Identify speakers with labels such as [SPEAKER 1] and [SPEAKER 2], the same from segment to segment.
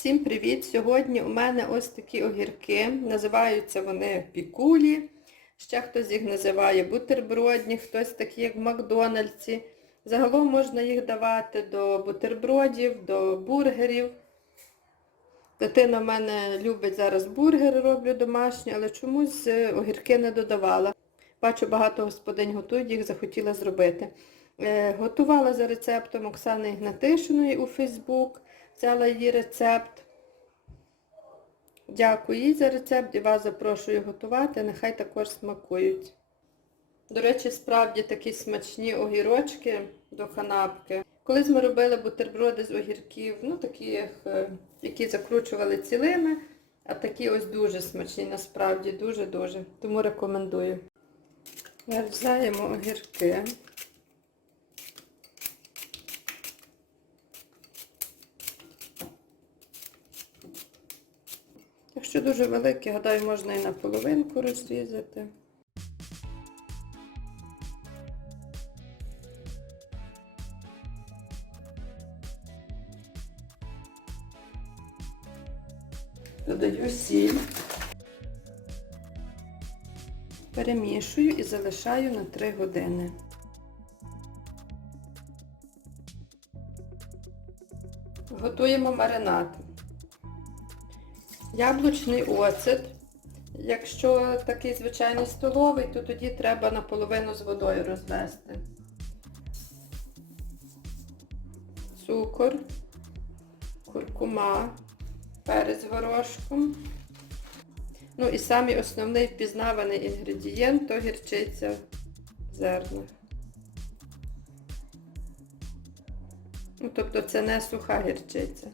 [SPEAKER 1] Всім привіт! Сьогодні у мене ось такі огірки. Називаються вони пікулі. Ще хтось їх називає бутербродні, хтось такі, як в Макдональдсі. Загалом можна їх давати до бутербродів, до бургерів. Дитина в мене любить зараз бургери, роблю домашні, але чомусь е, огірки не додавала. Бачу, багато господинь готують, їх захотіла зробити. Е, Готувала за рецептом Оксани Ігнатишиної у Фейсбук. Взяла її рецепт. Дякую їй за рецепт і вас запрошую готувати, нехай також смакують. До речі, справді такі смачні огірочки до канапки. Колись ми робили бутерброди з огірків, ну таких, е, які закручували цілими, а такі ось дуже смачні, насправді, дуже-дуже. Тому рекомендую. Нарізаємо огірки. Якщо дуже великі, гадаю, можна і на половинку розрізати. Додаю сіль, перемішую і залишаю на 3 години. Готуємо маринад. Яблучний оцет. Якщо такий звичайний столовий, то тоді треба наполовину з водою розвести. Цукор, куркума, перець горошком. Ну і самий основний впізнаваний інгредієнт то гірчиця в зернах. Ну, тобто це не суха гірчиця.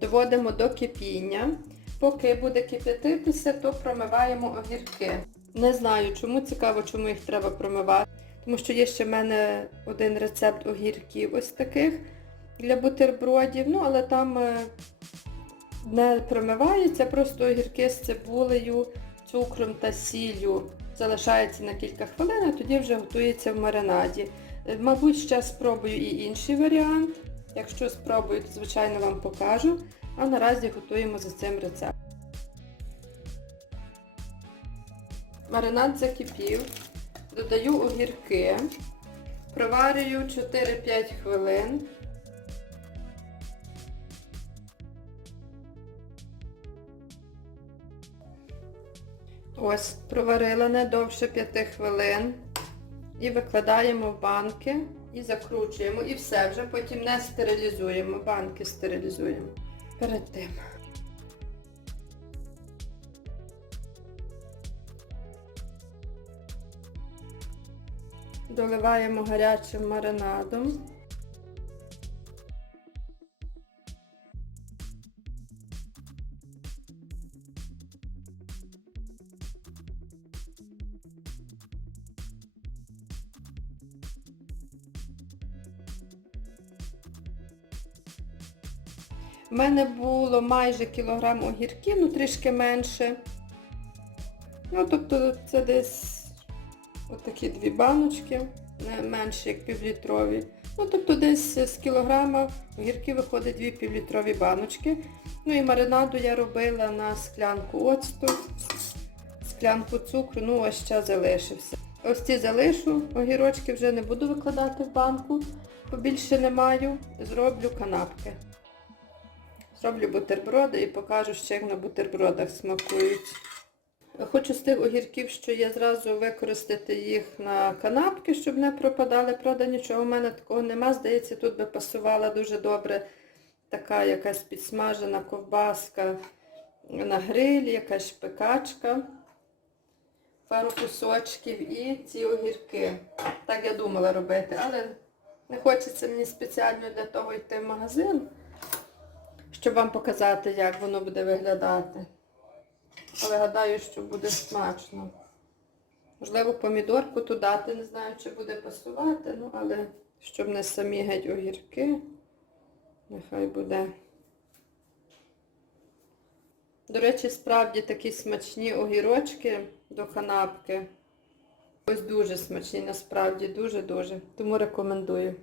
[SPEAKER 1] Доводимо до кипіння. Поки буде кип'ятитися, то промиваємо огірки. Не знаю, чому цікаво, чому їх треба промивати. Тому що є ще в мене один рецепт огірків ось таких для бутербродів. Ну, але там е, не промивається, просто огірки з цибулею, цукром та сіллю залишається на кілька хвилин, а тоді вже готується в маринаді. Е, Мабуть, ще спробую і інший варіант. Якщо спробую, то звичайно вам покажу. А наразі готуємо за цим рецептом. Маринад закипів, додаю огірки, проварюю 4-5 хвилин. Ось, проварила не довше 5 хвилин. І викладаємо в банки і закручуємо. І все, вже потім не стерилізуємо, банки стерилізуємо перед тим. Доливаємо гарячим маринадом. У мене було майже кілограм огірків, ну трішки менше. Ну, тобто це десь отакі дві баночки, не менше як півлітрові. Ну, тобто десь з кілограма огірки виходить дві півлітрові баночки. Ну і маринаду я робила на склянку оцту, склянку цукру, ну ось ще залишився. Ось ці залишу, огірочки вже не буду викладати в банку, побільше не маю. Зроблю канапки. Зроблю бутерброди і покажу ще, як на бутербродах смакують. Хочу з тих огірків, що є, зразу використати їх на канапки, щоб не пропадали. Правда, нічого в мене такого нема. Здається, тут би пасувала дуже добре така якась підсмажена ковбаска на грилі, якась шпикачка, пару кусочків і ці огірки. Так я думала робити, але не хочеться мені спеціально для того йти в магазин щоб вам показати, як воно буде виглядати. Але гадаю, що буде смачно. Можливо, помідорку туди не знаю, чи буде пасувати, ну, але щоб не самі геть огірки, нехай буде. До речі, справді такі смачні огірочки до канапки. Ось дуже смачні, насправді, дуже-дуже. Тому рекомендую.